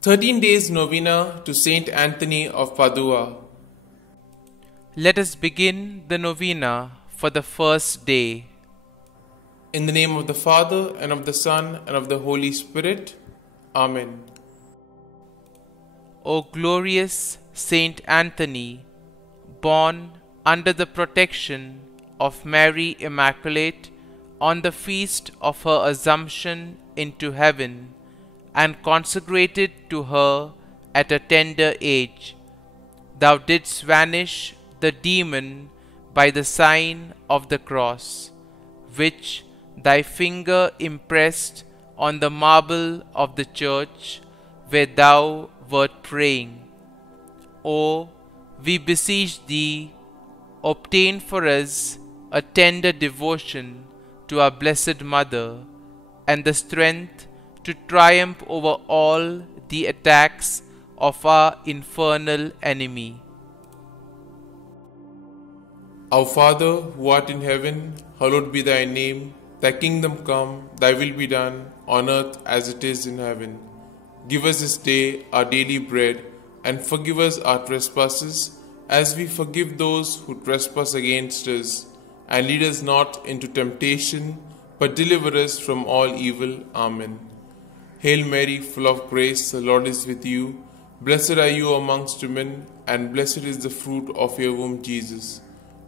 13 days novena to St Anthony of Padua. Let us begin the novena for the first day. In the name of the Father, and of the Son, and of the Holy Spirit. Amen. O glorious Saint Anthony, born under the protection of Mary Immaculate on the feast of her Assumption into heaven, and consecrated to her at a tender age, thou didst banish the demon by the sign of the cross, which thy finger impressed on the marble of the church where thou wert praying. O, we beseech thee, obtain for us a tender devotion to our Blessed Mother, and the strength to triumph over all the attacks of our infernal enemy. Our Father, who art in heaven, hallowed be thy name. Thy kingdom come, thy will be done, on earth as it is in heaven. Give us this day our daily bread, and forgive us our trespasses, as we forgive those who trespass against us. And lead us not into temptation, but deliver us from all evil. Amen. Hail Mary, full of grace, the Lord is with you. Blessed are you amongst women, and blessed is the fruit of your womb, Jesus.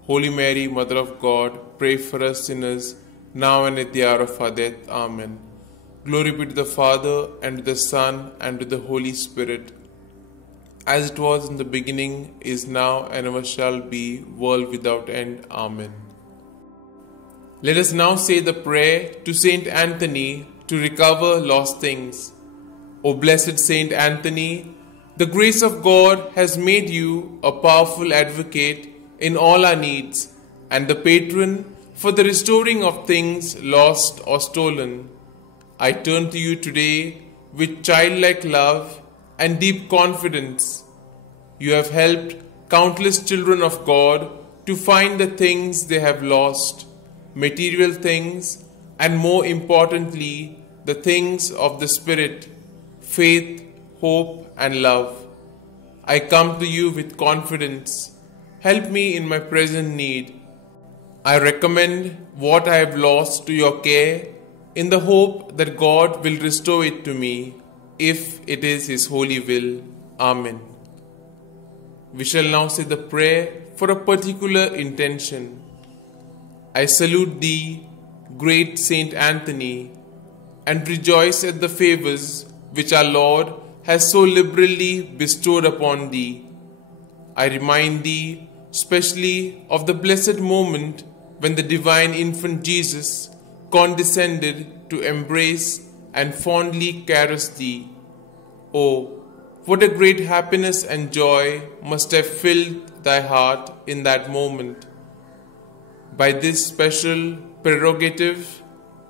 Holy Mary, Mother of God, pray for us sinners, now and at the hour of our death. Amen. Glory be to the Father, and to the Son, and to the Holy Spirit, as it was in the beginning, is now, and ever shall be, world without end. Amen. Let us now say the prayer to St. Anthony to recover lost things. O blessed St. Anthony, the grace of God has made you a powerful advocate in all our needs, and the patron for the restoring of things lost or stolen. I turn to you today with childlike love and deep confidence. You have helped countless children of God to find the things they have lost, material things, and more importantly, the things of the Spirit, faith, hope, and love. I come to you with confidence. Help me in my present need. I recommend what I have lost to your care in the hope that God will restore it to me, if it is His holy will. Amen. We shall now say the prayer for a particular intention. I salute thee, great Saint Anthony, and rejoice at the favors which our Lord has so liberally bestowed upon thee. I remind thee specially of the blessed moment when the divine infant Jesus condescended to embrace and fondly caress thee. Oh, what a great happiness and joy must have filled thy heart in that moment. By this special prerogative,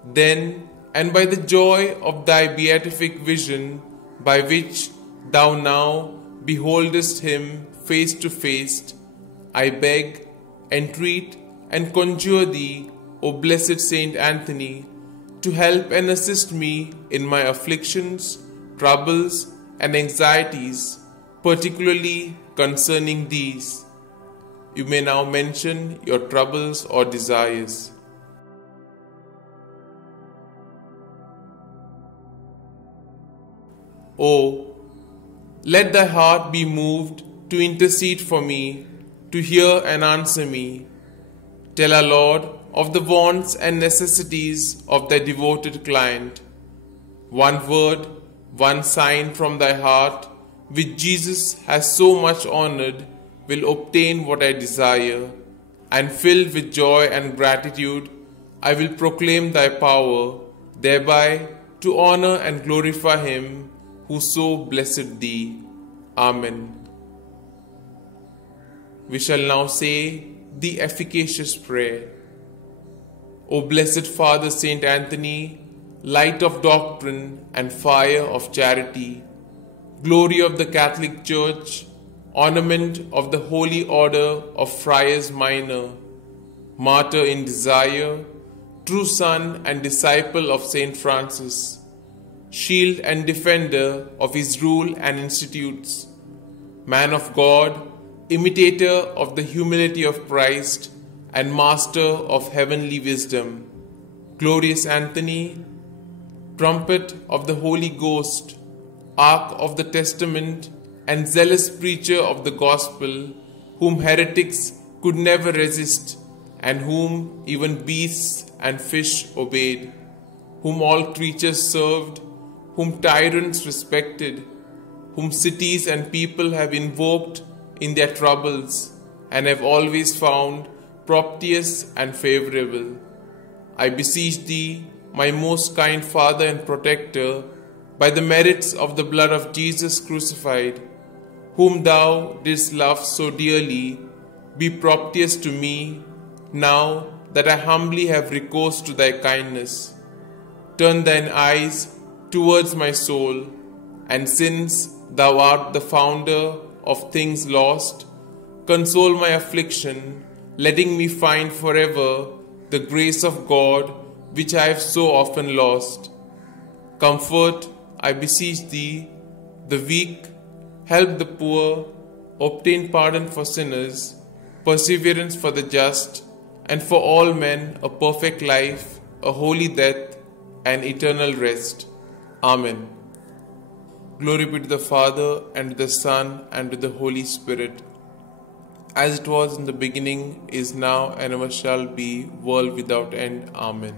then, and by the joy of thy beatific vision, by which thou now beholdest him face to face, I beg, entreat, and conjure thee, O blessed Saint Anthony, to help and assist me in my afflictions, troubles, and anxieties, particularly concerning these. You may now mention your troubles or desires. Oh, let thy heart be moved to intercede for me, to hear and answer me. Tell our Lord of the wants and necessities of thy devoted client. One word, one sign from thy heart, which Jesus has so much honored, will obtain what I desire, and filled with joy and gratitude, I will proclaim thy power, thereby to honor and glorify him who so blessed thee. Amen. We shall now say the efficacious prayer. O blessed Father St. Anthony, light of doctrine and fire of charity, glory of the Catholic Church, ornament of the Holy Order of Friars Minor, martyr in desire, true son and disciple of St. Francis, shield and defender of his rule and institutes, man of God, imitator of the humility of Christ, and master of heavenly wisdom, glorious Anthony, trumpet of the Holy Ghost, ark of the testament, and zealous preacher of the gospel, whom heretics could never resist, and whom even beasts and fish obeyed, whom all creatures served, whom tyrants respected, whom cities and people have invoked in their troubles, and have always found propitious and favorable. I beseech thee, my most kind Father and Protector, by the merits of the blood of Jesus crucified, whom thou didst love so dearly, be propitious to me, now that I humbly have recourse to thy kindness. Turn thine eyes towards my soul, and since thou art the founder of things lost, console my affliction, letting me find forever the grace of God which I have so often lost. Comfort, I beseech thee, the weak, help the poor, obtain pardon for sinners, perseverance for the just, and for all men a perfect life, a holy death, and eternal rest. Amen. Glory be to the Father, and to the Son, and to the Holy Spirit, as it was in the beginning, is now, and ever shall be, world without end. Amen.